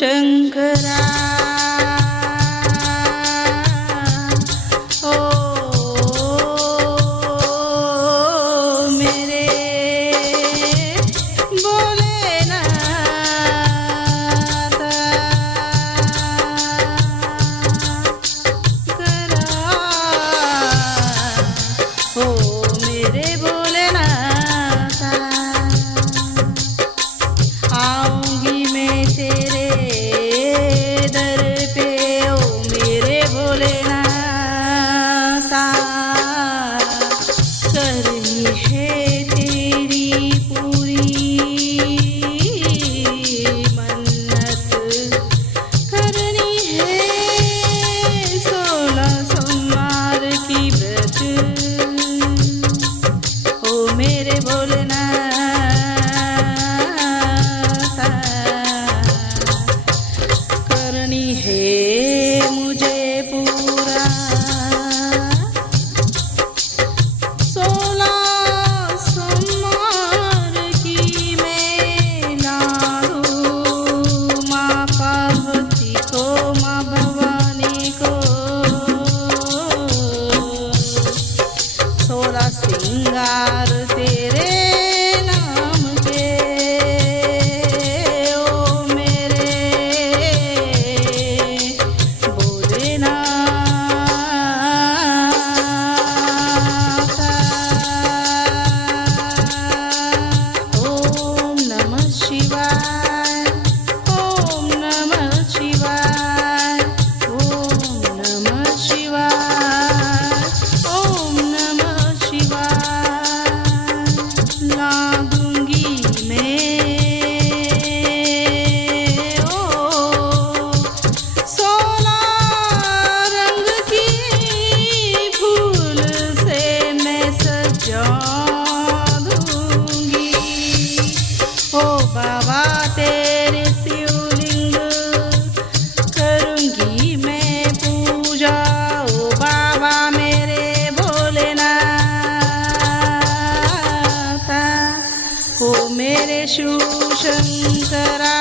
शंकरा ओ मेरे भोलेनाथ ओ मेरे भोलेनाथ आऊंगी मैं तेरे दर पे ओ मेरे भोलेनाथ करनी है तेरी पूरी मन्नत करनी है 16 सोमवार की व्रत ओ मेरे भोलेनाथ करनी है मुझे पूरा 16 सोमवार की मैं लाऊं माँ पार्वती को माँ भवानी को 16 सिंगार तेरे नाम के ओ मेरे भोलेनाथ ओम नमः शिवाय ओम नमः शिवाय ओम नमः शिवाय ओम नमः शिवाय ला दूंगी मैं ओ 16 रंग की फूल से मैं सजा दूंगी ओ बाबा तेरे शिवलिंग करूंगी मैं पूजा ओ बाबा मेरे भोलेनाथ ओ मेरे शिव शंकरा